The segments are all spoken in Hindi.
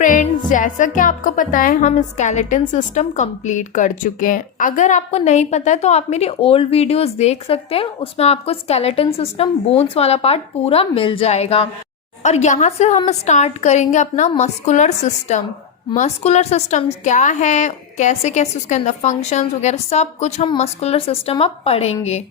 फ्रेंड्स, जैसा कि आपको पता है हम स्केलेटन सिस्टम कंप्लीट कर चुके हैं। अगर आपको नहीं पता है तो आप मेरी ओल्ड वीडियोस देख सकते हैं, उसमें आपको स्केलेटन सिस्टम बोन्स वाला पार्ट पूरा मिल जाएगा। और यहाँ से हम स्टार्ट करेंगे अपना मस्कुलर सिस्टम। मस्कुलर सिस्टम क्या है, कैसे कैसे उसके अंदर फंक्शंस वगैरह सब कुछ हम मस्कुलर सिस्टम अब पढ़ेंगे।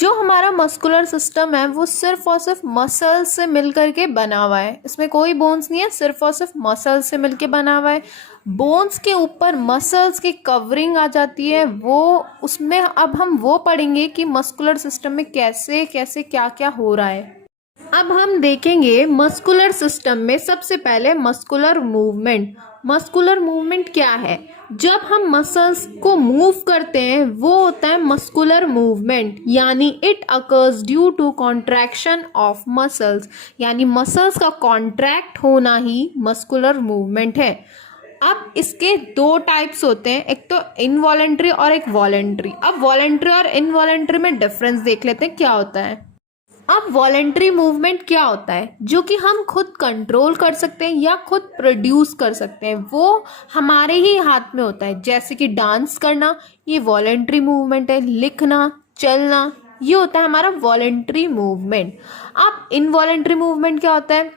जो हमारा मस्कुलर सिस्टम है वो सिर्फ और सिर्फ मसल्स से मिलकर के बना हुआ है। इसमें कोई बोन्स नहीं है, सिर्फ और सिर्फ मसल्स से मिलके बना हुआ है। बोन्स के ऊपर मसल्स की कवरिंग आ जाती है, वो उसमें अब हम वो पढ़ेंगे कि मस्कुलर सिस्टम में कैसे कैसे क्या क्या हो रहा है। अब हम देखेंगे मस्कुलर सिस्टम में सबसे पहले मस्कुलर मूवमेंट। मस्कुलर मूवमेंट क्या है? जब हम मसल्स को मूव करते हैं वो होता है मस्कुलर मूवमेंट, यानी it occurs due to contraction of muscles, यानी मसल्स का कॉन्ट्रैक्ट होना ही मस्कुलर मूवमेंट है। अब इसके दो टाइप्स होते हैं, एक तो इनवॉलेंट्री और एक वॉलेंट्री। अब वॉलेंट्री और इनवॉलेंट्री में डिफरेंस देख लेते हैं क्या होता है। अब वॉलेंट्री मूवमेंट क्या होता है? जो कि हम खुद कंट्रोल कर सकते हैं या खुद प्रोड्यूस कर सकते हैं, वो हमारे ही हाथ में होता है। जैसे कि डांस करना, ये वॉलेंट्री मूवमेंट है। लिखना, चलना, ये होता है हमारा वॉलेंट्री मूवमेंट। अब इनवॉलेंट्री मूवमेंट क्या होता है?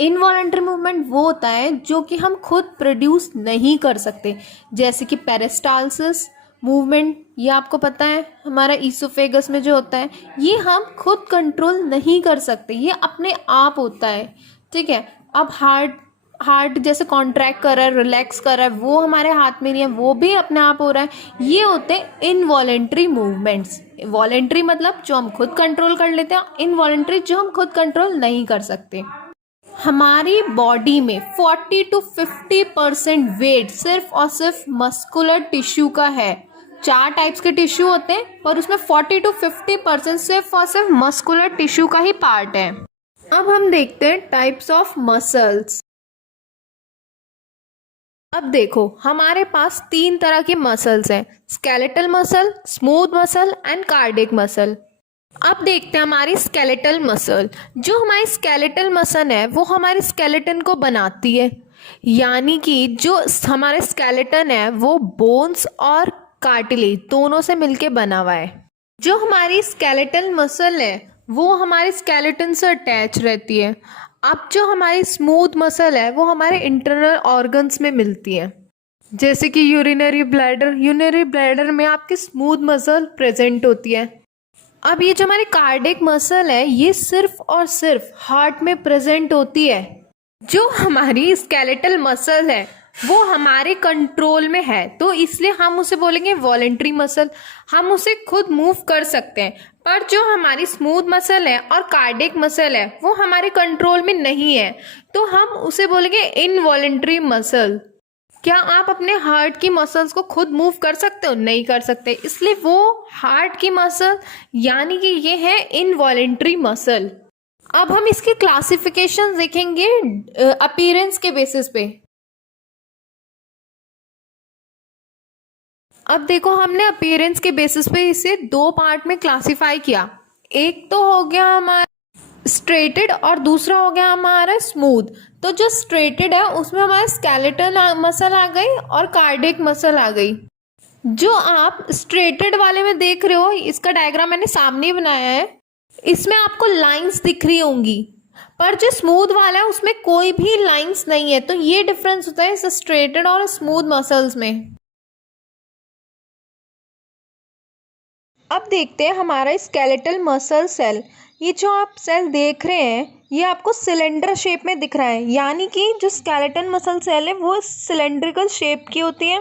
इनवॉलेंट्री मूवमेंट वो होता है जो कि हम खुद प्रोड्यूस नहीं कर सकते, जैसे कि पेरिस्टालसिस मूवमेंट, ये आपको पता है हमारा ईसोफेगस में जो होता है, ये हम खुद कंट्रोल नहीं कर सकते, ये अपने आप होता है। ठीक है। अब हार्ट जैसे कॉन्ट्रैक्ट कर रहा है, रिलैक्स कर रहा है, वो हमारे हाथ में नहीं है, वो भी अपने आप हो रहा है। ये होते हैं इनवॉलेंट्री मूवमेंट्स। वॉलेंट्री मतलब जो हम खुद कंट्रोल कर लेते हैं, इनवॉलेंट्री जो हम खुद कंट्रोल नहीं कर सकते। हमारी बॉडी में 40 to 50% वेट सिर्फ और सिर्फ मस्कुलर टिश्यू का है। 4 टाइप्स के टिश्यू होते हैं, पर उसमें 40 to 50% सिर्फ और सिर्फ मस्कुलर टिश्यू का ही पार्ट है। अब हम देखते हैं टाइप्स ऑफ मसल्स। अब देखो, हमारे पास 3 तरह के मसल्स हैं, skeletal muscle, smooth muscle and cardiac muscle. अब देखते हैं हमारी स्केलेटल मसल। जो हमारी स्केलेटल मसल है वो हमारे स्केलेटन को बनाती है, यानी कि जो हमारे स्केलेटन है वो बोन्स और कार्टिलेज दोनों से मिलके बना हुआ है। जो हमारी स्केलेटल मसल है वो हमारे स्केलेटन से अटैच रहती है। अब जो हमारी स्मूथ मसल है वो हमारे इंटरनल ऑर्गन्स में मिलती है, जैसे कि यूरिनरी ब्लैडर में आपकी स्मूथ मसल प्रेजेंट होती है। अब ये जो हमारी कार्डियक मसल है ये सिर्फ और सिर्फ हार्ट में प्रेजेंट होती है। जो हमारी स्केलेटल मसल है वो हमारे कंट्रोल में है, तो इसलिए हम उसे बोलेंगे वॉलेंट्री मसल। हम उसे खुद मूव कर सकते हैं। पर जो हमारी स्मूथ मसल है और कार्डियक मसल है वो हमारे कंट्रोल में नहीं है, तो हम उसे बोलेंगे इनवॉलेंट्री मसल। क्या आप अपने हार्ट की मसल्स को खुद मूव कर सकते हो? नहीं कर सकते, इसलिए वो हार्ट की मसल यानी कि ये है इनवॉलेंट्री मसल। अब हम इसकी क्लासिफिकेशन देखेंगे अपीयरेंस के बेसिस पे। अब देखो, हमने अपीयरेंस के बेसिस पे इसे 2 पार्ट में क्लासिफाई किया। एक तो हो गया हमारा स्ट्रेटेड और दूसरा हो गया हमारा स्मूथ। तो जो स्ट्रेटेड है उसमें हमारे स्केलेटल मसल आ गई और कार्डियक मसल आ गई। जो आप स्ट्रेटेड वाले में देख रहे हो, इसका डायग्राम मैंने सामने ही बनाया है, इसमें आपको लाइंस दिख रही होंगी, पर जो स्मूथ वाला है उसमें कोई भी लाइंस नहीं है। तो ये डिफरेंस होता है इस स्ट्रेटेड और स्मूथ मसल्स में। अब देखते हैं हमारा स्केलेटल मसल सेल। ये जो आप सेल देख रहे हैं ये आपको सिलेंडर शेप में दिख रहा है, यानी कि जो स्केलेटन मसल सेल है वो सिलेंड्रिकल शेप की होती है।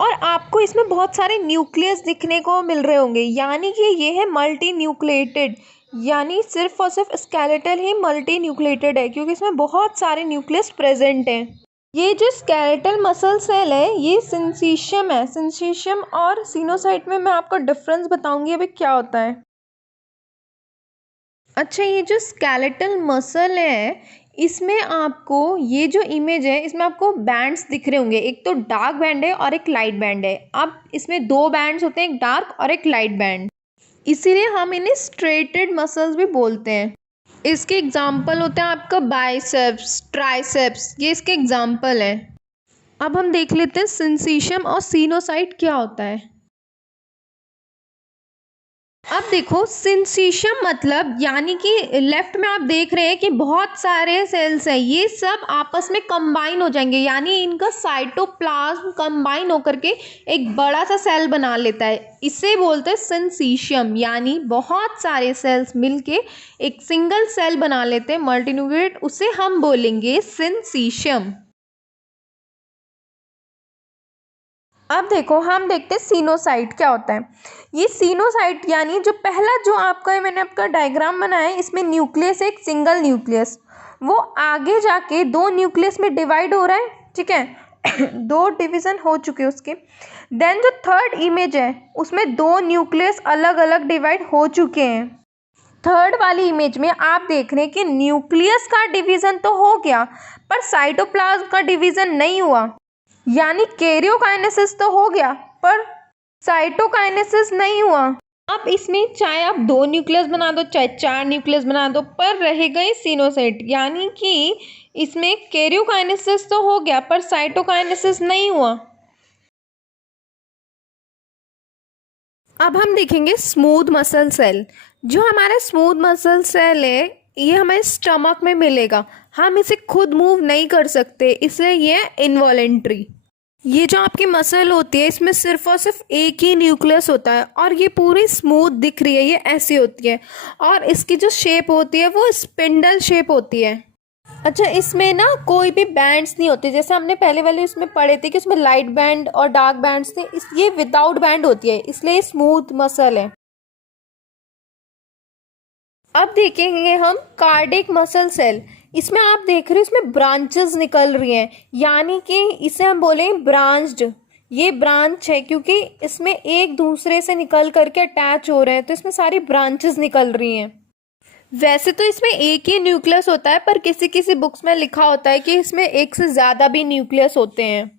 और आपको इसमें बहुत सारे न्यूक्लियस दिखने को मिल रहे होंगे, यानी कि ये है मल्टी न्यूक्लिएटेड, यानी सिर्फ और सिर्फ स्केलेटल ही मल्टी न्यूक्लिएटेड है, क्योंकि इसमें बहुत सारे न्यूक्लियस प्रेजेंट हैं। ये जो स्केलेटल मसल सेल है ये सिंसीशियम है। सिंसीशियम और सिनोसाइट में मैं आपको डिफरेंस बताऊंगी अभी क्या होता है। अच्छा, ये जो स्केलेटल मसल है इसमें आपको ये जो इमेज है इसमें आपको बैंड्स दिख रहे होंगे, एक तो डार्क बैंड है और एक लाइट बैंड है। अब इसमें 2 बैंड्स होते हैं, एक डार्क और एक लाइट बैंड, इसीलिए हम इन्हें स्ट्रेटेड मसल्स भी बोलते हैं। इसके एग्जाम्पल होते हैं आपका बाइसेप्स, ट्राइसेप्स, ये इसके एग्जाम्पल हैं। अब हम देख लेते हैं सिंसीशियम और सीनोसाइट क्या होता है। अब देखो सिंसीशियम मतलब यानी कि लेफ्ट में आप देख रहे हैं कि बहुत सारे सेल्स हैं, ये सब आपस में कंबाइन हो जाएंगे, यानी इनका साइटोप्लाज्म कंबाइन होकर के एक बड़ा सा सेल बना लेता है। इसे बोलते हैं सिंसीशियम, यानी बहुत सारे सेल्स मिलके एक सिंगल सेल बना लेते हैं मल्टीन्यूक्लिएट, उसे हम बोलेंगे सिंसीशियम। अब देखो हम देखते हैं सीनोसाइट क्या होता है। ये सीनोसाइट यानी जो पहला जो आपका मैंने आपका डायग्राम बनाया है, इसमें न्यूक्लियस एक सिंगल न्यूक्लियस, वो आगे जाके दो न्यूक्लियस में डिवाइड हो रहा है, ठीक है। दो डिवीजन हो चुके हैं उसके। देन जो थर्ड इमेज है उसमें दो न्यूक्लियस अलग अलग डिवाइड हो चुके हैं। थर्ड वाली इमेज में आप देख रहे हैं कि न्यूक्लियस का डिवीजन तो हो गया पर साइटोप्लाज्म का डिवीजन नहीं हुआ, यानी कैरियोकाइनेसिस तो हो गया पर साइटोकाइनेसिस नहीं हुआ। अब इसमें चाहे आप दो न्यूक्लियस बना दो चाहे चार न्यूक्लियस बना दो पर रहेगा ही सीनोसाइट, यानी कि इसमें कैरियोकाइनेसिस तो हो गया पर साइटोकाइनेसिस नहीं हुआ। अब हम देखेंगे स्मूथ मसल सेल। जो हमारा स्मूथ मसल सेल है ये हमारे स्टमक में मिलेगा, हम इसे खुद मूव नहीं कर सकते, इसलिए ये इनवॉलेंट्री। ये जो आपकी मसल होती है इसमें सिर्फ और सिर्फ एक ही न्यूक्लियस होता है और ये पूरी स्मूथ दिख रही है, ये ऐसी होती है और इसकी जो शेप होती है वो स्पिंडल शेप होती है। अच्छा, इसमें ना कोई भी बैंड्स नहीं होते, जैसे हमने पहले वाले इसमें पढ़े थे कि इसमें लाइट बैंड और डार्क बैंड्स थे, ये विदाउट बैंड होती है, इसलिए स्मूथ मसल है। अब देखेंगे हम कार्डियक मसल सेल। इसमें आप देख रहे हो इसमें ब्रांचेस निकल रही हैं, यानी कि इसे हम बोले ब्रांच्ड। ये ब्रांच है क्योंकि इसमें एक दूसरे से निकल करके अटैच हो रहे हैं, तो इसमें सारी ब्रांचेस निकल रही हैं। वैसे तो इसमें एक ही न्यूक्लियस होता है पर किसी किसी बुक्स में लिखा होता है कि इसमें एक से ज़्यादा भी न्यूक्लियस होते हैं।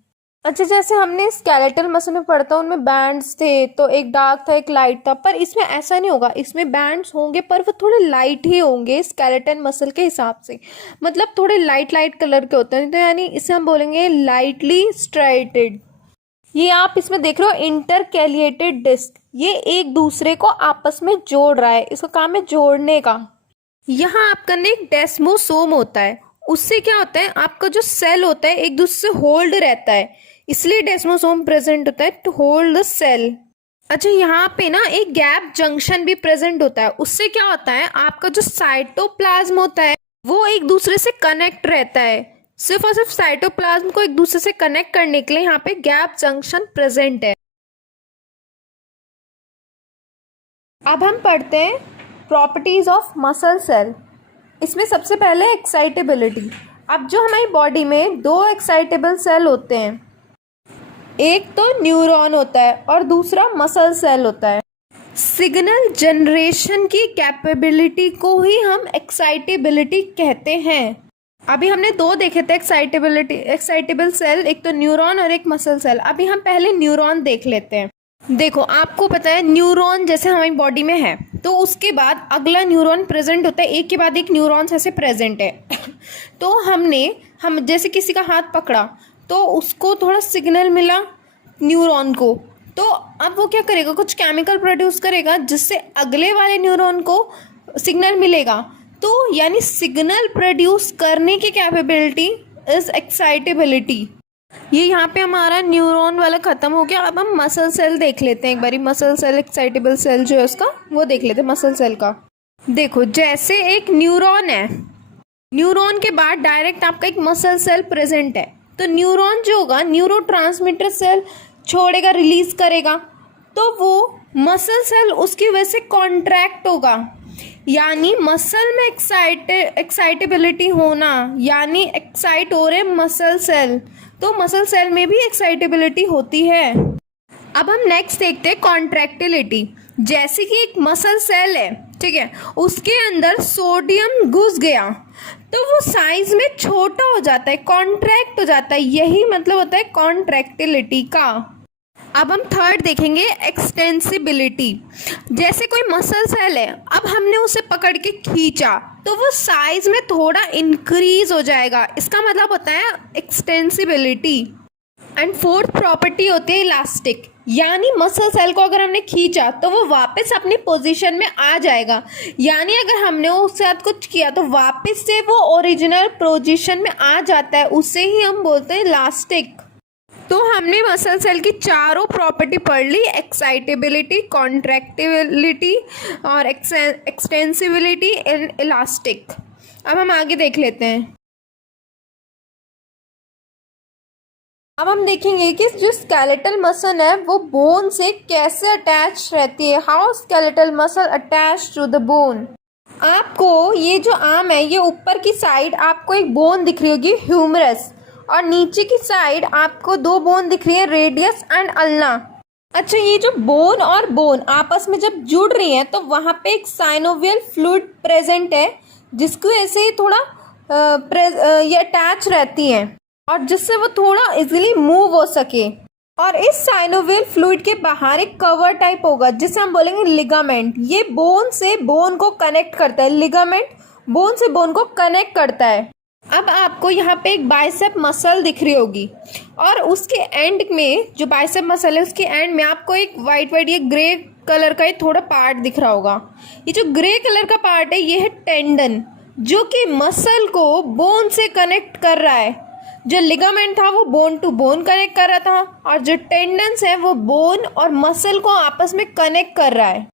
अच्छा, जैसे हमने स्केलेटल मसल में पढ़ा था उनमें बैंड्स थे, तो एक डार्क था एक लाइट था, पर इसमें ऐसा नहीं होगा, इसमें बैंड्स होंगे पर वो थोड़े लाइट ही होंगे स्केलेटल मसल के हिसाब से, मतलब थोड़े लाइट लाइट कलर के होते हैं, तो यानी इसे हम बोलेंगे लाइटली स्ट्राइटेड। ये आप इसमें देख रहे हो इंटरकैलिएटेड डिस्क, ये एक दूसरे को आपस में जोड़ रहा है, इसका काम है जोड़ने का। यहाँ आपका एक डेस्मोसोम होता है, उससे क्या होता है आपका जो सेल होता है एक दूसरे से होल्ड रहता है, इसलिए डेस्मोसोम प्रेजेंट होता है टू होल्ड द सेल। अच्छा, यहाँ पे ना एक गैप जंक्शन भी प्रेजेंट होता है, उससे क्या होता है आपका जो साइटोप्लाज्म होता है वो एक दूसरे से कनेक्ट रहता है। सिर्फ और सिर्फ साइटोप्लाज्म को एक दूसरे से कनेक्ट करने के लिए यहाँ पे गैप जंक्शन प्रेजेंट है। अब हम पढ़ते हैं प्रॉपर्टीज ऑफ मसल सेल। इसमें सबसे पहले एक्साइटेबिलिटी। अब जो हमारी बॉडी में दो एक्साइटेबल सेल होते हैं, एक तो न्यूरॉन होता है और दूसरा मसल सेल होता है। सिग्नल जनरेशन की कैपेबिलिटी को ही हम एक्साइटेबिलिटी कहते हैं। अभी हमने दो देखे थे एक्साइटेबल सेल, एक तो न्यूरॉन और एक मसल सेल। अभी हम पहले न्यूरॉन देख लेते हैं। देखो, आपको पता है न्यूरॉन जैसे हमारी बॉडी में है तो उसके बाद अगला न्यूरॉन प्रेजेंट होता है, एक के बाद एक न्यूरॉन्स ऐसे प्रेजेंट है। तो हम जैसे किसी का हाथ पकड़ा तो उसको थोड़ा सिग्नल मिला न्यूरॉन को, तो अब वो क्या करेगा, कुछ केमिकल प्रोड्यूस करेगा जिससे अगले वाले न्यूरॉन को सिग्नल मिलेगा। तो यानी सिग्नल प्रोड्यूस करने की कैपेबिलिटी इज एक्साइटेबिलिटी। ये यहाँ पे हमारा न्यूरॉन वाला खत्म हो गया। अब हम मसल सेल देख लेते हैं एक बारी। मसल सेल एक्साइटेबल सेल जो है उसका वो देख लेते हैं मसल सेल का। देखो, जैसे एक न्यूरॉन है, न्यूरॉन के बाद डायरेक्ट आपका एक मसल सेल प्रेजेंट है, तो न्यूरॉन जो होगा न्यूरोट्रांसमीटर सेल छोड़ेगा, रिलीज करेगा, तो वो मसल सेल उसकी वजह से कॉन्ट्रैक्ट होगा। यानी मसल में एक्साइटेबिलिटी होना, यानी एक्साइट हो रहे मसल सेल, तो मसल सेल में भी एक्साइटेबिलिटी होती है। अब हम नेक्स्ट देखते हैं कॉन्ट्रैक्टिलिटी। जैसे कि एक मसल सेल है, ठीक है, उसके अंदर सोडियम घुस गया तो वो साइज में छोटा हो जाता है, कॉन्ट्रैक्ट हो जाता है, यही मतलब होता है कॉन्ट्रैक्टिलिटी का। अब हम थर्ड देखेंगे एक्सटेंसिबिलिटी। जैसे कोई मसल सेल है, अब हमने उसे पकड़ के खींचा तो वो साइज में थोड़ा इंक्रीज हो जाएगा, इसका मतलब होता है एक्सटेंसिबिलिटी। एंड फोर्थ प्रॉपर्टी होती है इलास्टिक, यानी मसल सेल को अगर हमने खींचा तो वो वापस अपनी पोजीशन में आ जाएगा, यानी अगर हमने उसके साथ कुछ किया तो वापस से वो ओरिजिनल पोजीशन में आ जाता है, उसे ही हम बोलते हैं इलास्टिक। तो हमने मसल सेल की चारों प्रॉपर्टी पढ़ ली, एक्साइटेबिलिटी, कॉन्ट्रैक्टिबिलिटी और एक्सटेंसिबिलिटी एंड इलास्टिक। अब हम आगे देख लेते हैं। अब हम देखेंगे कि जो स्केलेटल मसल है वो बोन से कैसे अटैच रहती है, how skeletal muscle attach to the bone. आपको ये जो आर्म है, ये ऊपर की साइड आपको एक बोन दिख रही होगी ह्यूमरस, और नीचे की साइड आपको दो बोन दिख रही है रेडियस एंड अल्ना। अच्छा, ये जो बोन और बोन आपस में जब जुड़ रही हैं तो वहाँ पे एक साइनोवियल फ्लूइड प्रेजेंट है, जिसको ऐसे ही थोड़ा ये अटैच रहती हैं और जिससे वो थोड़ा इजीली मूव हो सके। और इस साइनोवियल फ्लूइड के बाहर एक कवर टाइप होगा जिसे हम बोलेंगे लिगामेंट। ये बोन से बोन को कनेक्ट करता है, लिगामेंट बोन से बोन को कनेक्ट करता है। अब आपको यहाँ पे एक बाइसेप मसल दिख रही होगी और उसके एंड में, जो बाइसेप मसल है उसके एंड में आपको एक वाइट ये ग्रे कलर का एक थोड़ा पार्ट दिख रहा होगा। ये जो ग्रे कलर का पार्ट है ये है टेंडन, जो कि मसल को बोन से कनेक्ट कर रहा है। जो लिगामेंट था वो बोन टू बोन कनेक्ट कर रहा था, और जो टेंडन्स है वो बोन और मसल को आपस में कनेक्ट कर रहा है।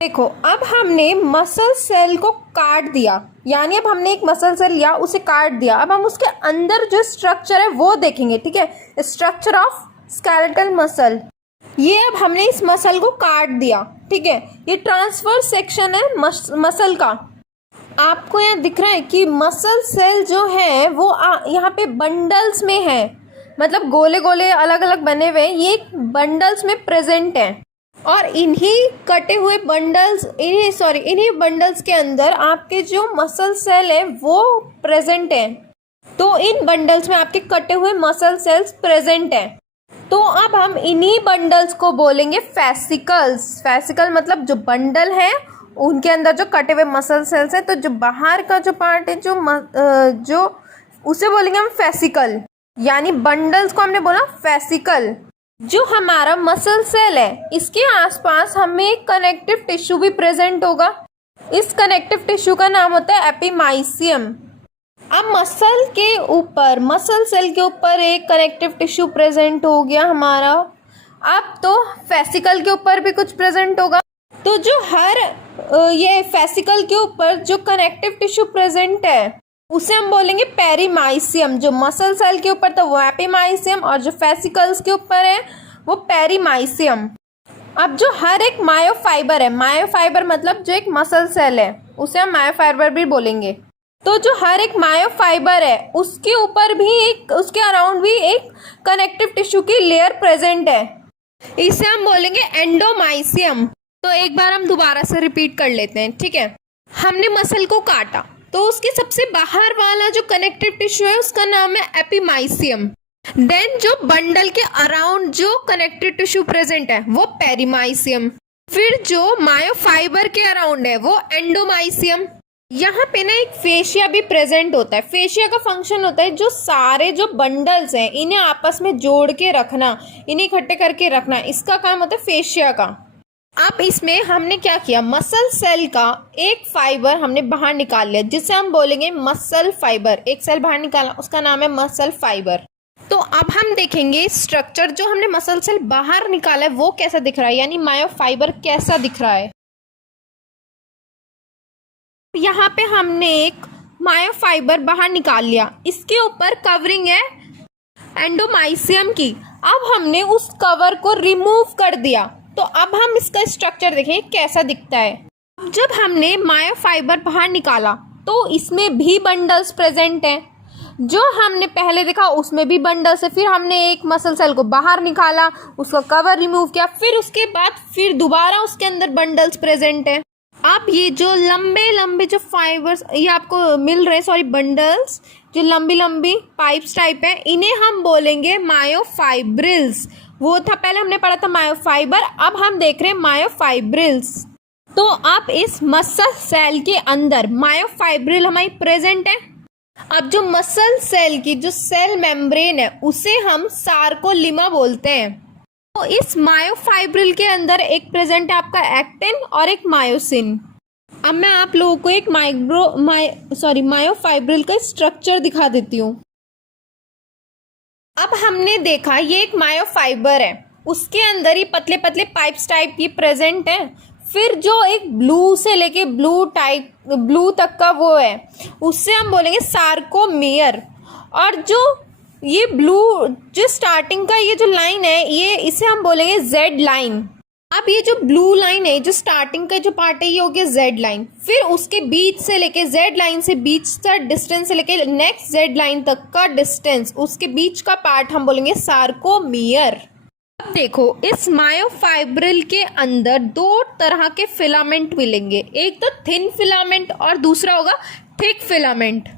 देखो, अब हमने मसल सेल को काट दिया, यानी अब हमने एक मसल सेल लिया, उसे काट दिया। अब हम उसके अंदर जो स्ट्रक्चर है वो देखेंगे, ठीक है, स्ट्रक्चर ऑफ स्केलेटल मसल। ये अब हमने इस मसल को काट दिया, ठीक है, ये ट्रांसवर्स सेक्शन है मसल का। आपको यहाँ दिख रहा है कि मसल सेल जो है वो यहाँ पे बंडल्स में है, मतलब गोले गोले अलग अलग बने हुए हैं, ये बंडल्स में प्रेजेंट है। और इन्हीं कटे हुए बंडल्स, इन्हीं बंडल्स के अंदर आपके जो मसल सेल है वो प्रेजेंट है। तो इन बंडल्स में आपके कटे हुए मसल सेल्स प्रेजेंट है। तो अब हम इन्हीं बंडल्स को बोलेंगे फेसिकल्स। फेसिकल मतलब जो बंडल है उनके अंदर जो कटे हुए मसल सेल्स हैं, तो जो बाहर का जो पार्ट है जो उसे बोलेंगे हम फेसिकल, यानी बंडल्स को हमने बोला फेसिकल। जो हमारा मसल सेल है इसके आसपास हमें एक कनेक्टिव टिश्यू भी प्रेजेंट होगा। इस कनेक्टिव टिश्यू का नाम होता है एपिमाइसियम। अब मसल सेल के ऊपर एक कनेक्टिव टिश्यू प्रेजेंट हो गया हमारा। अब तो फेसिकल के ऊपर भी कुछ प्रेजेंट होगा। तो जो ये फेसिकल के ऊपर जो कनेक्टिव टिश्यू प्रेजेंट है उसे हम बोलेंगे पेरीमाइसियम। जो मसल सेल के ऊपर था वो एपिमाइसियम, और जो फेसिकल्स के ऊपर है वो पेरीमाइसियम। अब जो हर एक मायोफाइबर है, मायोफाइबर मतलब जो एक मसल सेल है उसे हम मायोफाइबर भी बोलेंगे। तो जो हर एक मायोफाइबर है उसके ऊपर भी उसके अराउंड भी एक कनेक्टिव टिश्यू की लेयर प्रेजेंट है, इसे हम बोलेंगे एंडोमाइसियम। तो एक बार हम दोबारा से रिपीट कर लेते हैं, ठीक है। हमने मसल को काटा तो उसके सबसे बाहर वाला जो कनेक्टिव टिश्यू है उसका नाम है एपिमाइसियम। देन जो बंडल के अराउंड जो कनेक्टिव टिश्यू प्रेजेंट है वो पेरीमाइसियम। फिर जो मायोफाइबर के अराउंड है वो एंडोमाइसियम। यहाँ पे ना एक फेशिया भी प्रेजेंट होता है। फेशिया का फंक्शन होता है जो सारे जो बंडल्स हैं इन्हें आपस में जोड़ के रखना, इन्हें इकट्ठे करके रखना, इसका काम होता है फेशिया का। अब इसमें हमने क्या किया, मसल सेल का एक फाइबर हमने बाहर निकाल लिया जिसे हम बोलेंगे मसल फाइबर। एक सेल बाहर निकाला उसका नाम है मसल फाइबर। तो अब हम देखेंगे स्ट्रक्चर जो हमने मसल सेल बाहर निकाला है वो कैसा दिख रहा है, यानी मायोफाइबर कैसा दिख रहा है। यहाँ पे हमने एक मायोफाइबर बाहर निकाल लिया, इसके ऊपर कवरिंग है एंडोमाइसियम की। अब हमने उस कवर को रिमूव कर दिया, तो अब हम इसका स्ट्रक्चर देखें कैसा दिखता है। जब हमने मायोफाइबर बाहर निकाला तो इसमें भी बंडल्स प्रेजेंट हैं, जो हमने पहले देखा उसमें भी बंडल्स है। फिर हमने एक मसल सेल को बाहर निकाला, उसका कवर रिमूव किया, फिर उसके बाद फिर दोबारा उसके अंदर बंडल्स प्रेजेंट है। अब ये जो लंबे लंबे जो फाइबर्स ये आपको मिल रहे, सॉरी बंडल्स, जो लंबी लंबी पाइप्स टाइप है, इन्हें हम बोलेंगे मायोफाइब्रिल्स। वो था पहले हमने पढ़ा था मायोफाइबर, अब हम देख रहे हैं मायोफाइब्रिल्स। तो अब इस मसल सेल के अंदर मायोफाइब्रिल हमारी प्रेजेंट है। अब जो मसल सेल की जो सेल मेम्ब्रेन है उसे हम सार्कोलिमा बोलते हैं। तो इस मायोफाइब्रिल के अंदर एक प्रेजेंट है आपका एक्टिन और एक मायोसिन। अब मैं आप लोगों को एक मायोफाइब्रिल का स्ट्रक्चर दिखा देती हूँ। अब हमने देखा ये एक मायोफाइबर है, उसके अंदर ही पतले पतले पाइप्स टाइप ये प्रेजेंट है। फिर जो एक ब्लू से लेके ब्लू तक का वो है, उससे हम बोलेंगे सार्कोमेयर। और जो ये ब्लू जो स्टार्टिंग का ये जो लाइन है, ये इसे हम बोलेंगे जेड लाइन। अब ये जो ब्लू लाइन है, जो स्टार्टिंग का जो पार्ट है, ये हो गया जेड लाइन। फिर उसके बीच से लेके जेड लाइन से बीच का डिस्टेंस से लेके नेक्स्ट जेड लाइन तक का डिस्टेंस, उसके बीच का पार्ट हम बोलेंगे सार्कोमियर। अब देखो इस मायोफाइब्रिल के अंदर दो तरह के फिलामेंट मिलेंगे, एक तो थिन फिलामेंट और दूसरा होगा थिक फिलामेंट।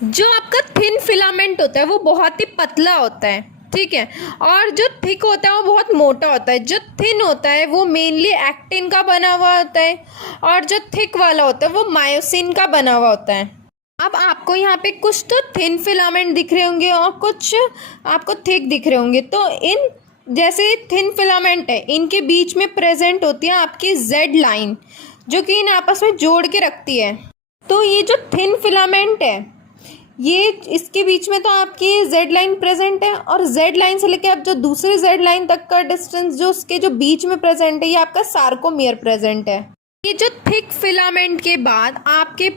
जो आपका थिन फिलामेंट होता है वो बहुत ही पतला होता है, ठीक है, और जो थिक होता है वो बहुत मोटा होता है। जो थिन होता है वो मेनली एक्टिन का बना हुआ होता है, और जो थिक वाला होता है वो मायोसिन का बना हुआ होता है। अब आपको यहाँ पे कुछ तो थिन फिलामेंट दिख रहे होंगे और कुछ आपको थिक दिख रहे होंगे। तो इन जैसे थिन फिलामेंट है, इनके बीच में प्रेजेंट होती है आपकी जेड लाइन, जो कि इन आपस में जोड़ के रखती है। तो ये जो थिन फिलामेंट है, ये इसके बीच में तो आपकी जेड लाइन प्रेजेंट है, और जेड लाइन से लेके अब जो दूसरे जेड लाइन तक का डिस्टेंस जो उसके जो बीच में प्रेजेंट है, ये आपका सार्कोमियर प्रेजेंट है। ये जो थिक फिलामेंट के बाद आपके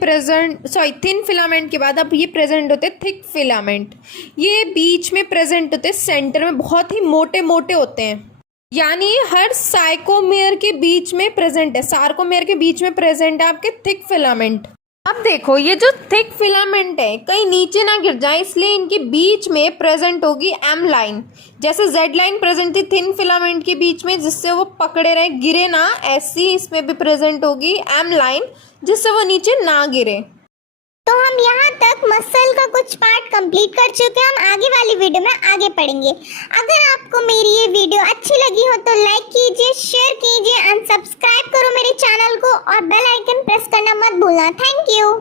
थिन फिलामेंट के बाद अब ये प्रेजेंट होते हैं थिक फिलामेंट। ये बीच में प्रेजेंट होते हैं, सेंटर में बहुत ही मोटे मोटे होते हैं, यानी हर साइकोमियर के बीच में प्रेजेंट है, सार्कोमियर के बीच में प्रेजेंट है आपके थिक फिलामेंट। अब देखो ये जो थिक फिलामेंट है कहीं नीचे ना गिर जाए, इसलिए इनके बीच में प्रेजेंट होगी एम लाइन। जैसे जेड लाइन प्रेजेंट थी थिन फिलामेंट के बीच में, जिससे वो पकड़े रहे, गिरे ना, ऐसी इसमें भी प्रेजेंट होगी एम लाइन, जिससे वो नीचे ना गिरे। तो हम यहाँ तक मसल का कुछ पार्ट कंप्लीट कर चुके हैं। हम आगे वाली वीडियो में आगे पढ़ेंगे। अगर आपको मेरी ये वीडियो अच्छी लगी हो तो लाइक कीजिए, शेयर कीजिए, अनसब्सक्राइब करो मेरे चैनल को और बेल आइकन प्रेस करना मत भूलना। Thank you.